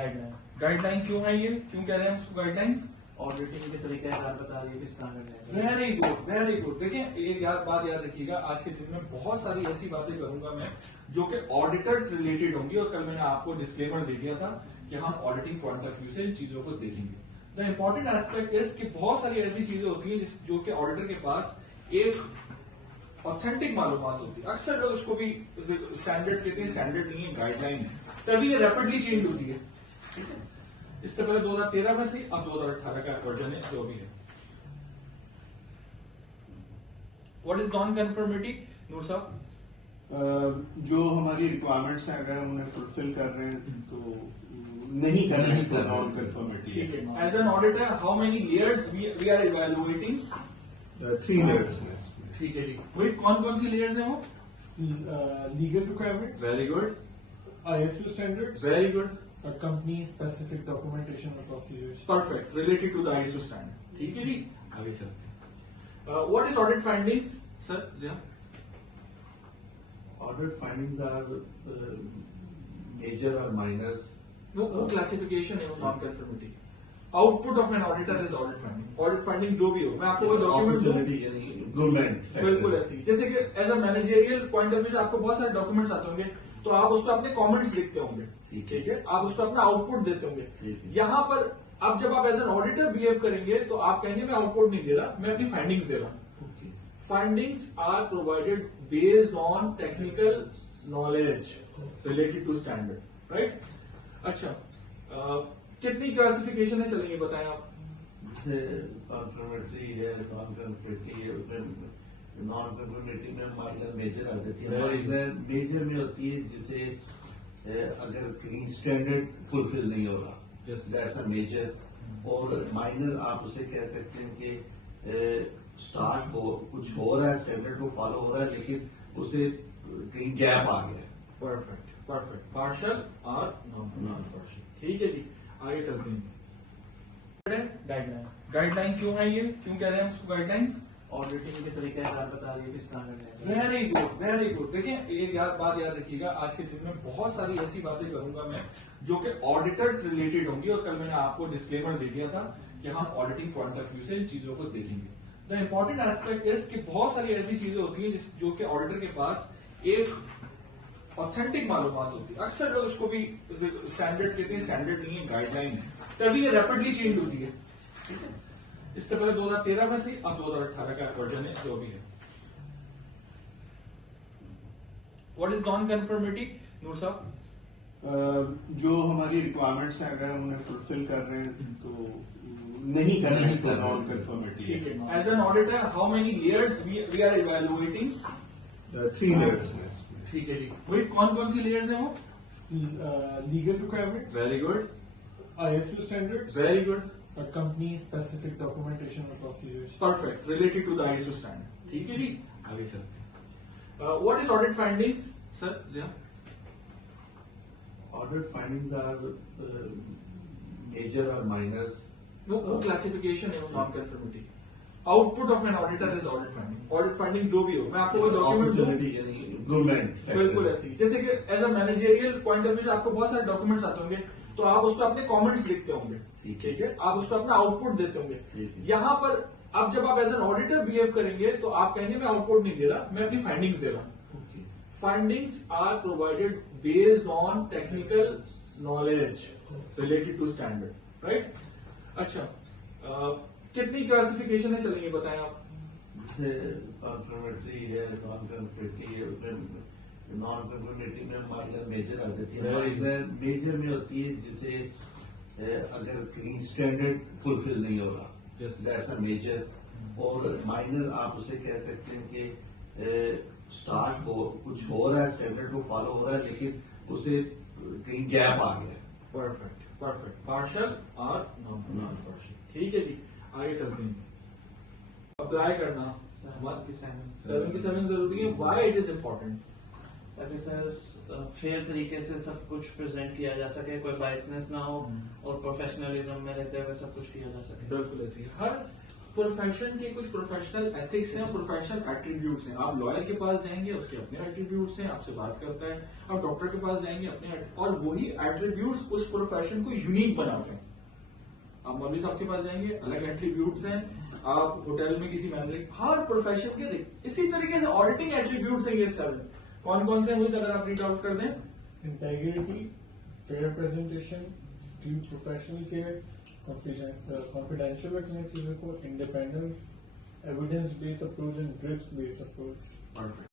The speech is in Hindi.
गाइडलाइन। गाइडलाइन क्यों है ये, क्यों कह रहे हैं उसको गाइडलाइन? ऑडिटिंग के तरीके बता रही है किस तरह करना है। Very good very good. देखिए एक बात याद रखिएगा, आज के दिन में बहुत सारी ऐसी बातें करूंगा मैं जो कि ऑडिटर्स रिलेटेड होंगी, और कल मैंने आपको डिस्क्लेमर दे दिया था कि हम ऑडिटिंग पॉइंट ऑफ व्यू से इन चीजों को देखेंगे। द इंपॉर्टेंट एस्पेक्ट इज कि बहुत सारी ऐसी चीजें होती है जो कि ऑडिटर के पास एक ऑथेंटिक मालूमात होती है। अक्सर लोग उसको भी स्टैंडर्ड कहते हैं, स्टैंडर्ड नहीं है, गाइडलाइन है, तभी ये रैपिडली चेंज होती है। ठीक है, इससे पहले 2013 में थी, अब 2018 का वर्जन है जो भी है। व्हाट इज नॉन कन्फर्मिटी, नूर साहब? जो हमारी रिक्वायरमेंट्स हैं अगर हम उन्हें फुलफिल कर रहे हैं तो नहीं कर रहे हैं तो नॉन कन्फर्मिटी। ठीक है, as an auditor how many layers we are evaluating? 3 layers. ठीक है जी, वही कौन कौन सी लेयर्स हैं वो? Legal requirement, very good, ISO standards, very good, company specific documentation of obligation. Perfect, related to the ISO standard. ठीक है जी, आगे चलते हैं। What is audit findings sir? Audit findings are major or minors. वो क्लासिफिकेशन है, वो non conformity. Output of an auditor is audit finding. Audit finding जो भी हो, मैं आपको कोई डॉक्यूमेंट इम्प्रूवमेंट बिल्कुल ऐसी, जैसे कि as a managerial point of view से आपको बहुत सारे डॉक्यूमेंट्स आते होंगे, तो आप उसको अपने कमेंट्स लिखते होंगे। ठीक है, आप उसको अपना आउटपुट देते होंगे। यहाँ पर अब जब आप एज एन ऑडिटर बिहेव करेंगे तो आप कहेंगे मैं आउटपुट नहीं दे रहा, मैं अपनी फाइंडिंग्स दे रहा हूँ। Findings are provided based on technical knowledge related to standard, right? अच्छा, कितनी क्लासिफिकेशन है, चलिए बताएं आप। कॉन्फर्मेटरी है, नॉन कन्फर्मेटरी है, उसमें नॉन कन्फर्मेटरी में माइनर मेजर आ जाती है। माइनर मेजर में होती है जिसे अगर कहीं स्टैंडर्ड फुलफिल नहीं हो रहा, दैट्स अ मेजर। और माइनर आप उसे कह सकते हैं कि स्टार्ट हो, कुछ हो रहा है, स्टैंडर्ड को फॉलो हो रहा है, लेकिन उसे कहीं गैप आ गया है। परफेक्ट परफेक्ट, पार्शियल और नॉन पार्शियल। ठीक है जी, आगे चलते हैं। गाइडलाइन। गाइडलाइन क्यों है ये, क्यों कह रहे हैं उसको गाइडलाइन? ऑडिटिंग के तरीके बता रही है किस तरह करना है। Very good very good. देखिए एक बात याद रखिएगा, आज के दिन में बहुत सारी ऐसी बातें करूंगा मैं जो कि ऑडिटर्स रिलेटेड होंगी, और कल मैंने आपको डिस्क्लेमर दे दिया था कि हम ऑडिटिंग पॉइंट ऑफ व्यू से इन चीजों को देखेंगे। द इंपॉर्टेंट एस्पेक्ट इज कि बहुत सारी ऐसी चीजें होती हैं जो कि ऑडिटर के पास एक ऑथेंटिक मालूमात होती है। अक्सर लोग उसको भी स्टैंडर्ड कहते हैं, स्टैंडर्ड नहीं है, गाइडलाइन है, तभी ये रैपिडली चेंज होती है। ठीक है, इससे पहले 2013 में थी, अब 2018 का वर्जन है जो भी है। व्हाट इज नॉन कन्फर्मिटी, नूर साहब? जो हमारी रिक्वायरमेंट्स हैं अगर हम उन्हें फुलफिल कर रहे हैं तो नहीं कर रहे हैं तो नॉन कन्फर्मेटी। ठीक है, as an auditor how many layers we are evaluating? 3 layers. ठीक है जी, वही कौन कौन सी लेयर्स हैं वो? Legal requirement, very good, ISO standards, very good, company specific documentation of obligation. Perfect, related to the ISO standard. ठीक है जी, आगे चलते हैं। What is audit findings sir? Audit findings are major or minors. वो क्लासिफिकेशन है, वो non conformity. Output of an auditor is audit finding. Audit finding जो भी हो, मैं आपको कोई डॉक्यूमेंट इम्प्रूवमेंट बिल्कुल ऐसी, जैसे कि as a managerial point of view से आपको बहुत सारे डॉक्यूमेंट्स आते होंगे, तो आप उसको अपने कमेंट्स लिखते होंगे। ठीक है, आप उसको अपना आउटपुट देते होंगे। यहाँ पर अब जब आप एज एन ऑडिटर बिहेव करेंगे तो आप कहेंगे मैं आउटपुट नहीं दे रहा, मैं अपनी फाइंडिंग्स दे रहा हूँ। Findings are provided based on technical knowledge related to standard, right? अच्छा, कितनी क्लासिफिकेशन है, चलिए बताएं आप। कॉन्फर्मेटरी है, नॉन कन्फर्मेटरी है, उसमें नॉन कन्फर्मेटरी में माइनर मेजर आ जाती है। माइनर मेजर में होती है जिसे अगर कहीं स्टैंडर्ड फुलफिल नहीं हो रहा, दैट्स अ मेजर। और माइनर आप उसे कह सकते हैं कि स्टार्ट हो, कुछ हो रहा है, स्टैंडर्ड को फॉलो हो रहा है, लेकिन उसे कहीं गैप आ गया है। परफेक्ट परफेक्ट, पार्शियल और नॉन पार्शियल। ठीक है जी, आगे चलते हैं। अप्लाई करना 7 जरूरी है, व्हाई इट इज इम्पोर्टेंट? ताकि सर फेयर तरीके से सब कुछ प्रेजेंट किया जा सके, कोई बायसनेस ना हो और प्रोफेशनलिज्म में रहते हुए सब कुछ किया जा सके। बिल्कुल ऐसी हर प्रोफेशन के कुछ प्रोफेशनल एथिक्स हैं, प्रोफेशनल एट्रीब्यूट्स हैं। आप लॉयर के पास जाएंगे, उसके अपने एट्रीब्यूट्स हैं, आपसे बात करता है। आप डॉक्टर के पास जाएंगे, अपने, और वही एट्रीब्यूट्स उस प्रोफेशन को यूनिक बनाते हैं। आप मौलवी साहब के पास जाएंगे, अलग एट्रीब्यूट्स हैं। आप होटल में किसी मैनेजर, हर प्रोफेशन के इसी तरीके से ऑडिटिंग एट्रीब्यूट्स हैं ये 7। कौन कौन से मुझे अगर आप रीड आउट कर दें? Integrity, fair presentation, team professional care, confidential रखने चीजों को, independence, evidence based approach and risk based approach. Perfect.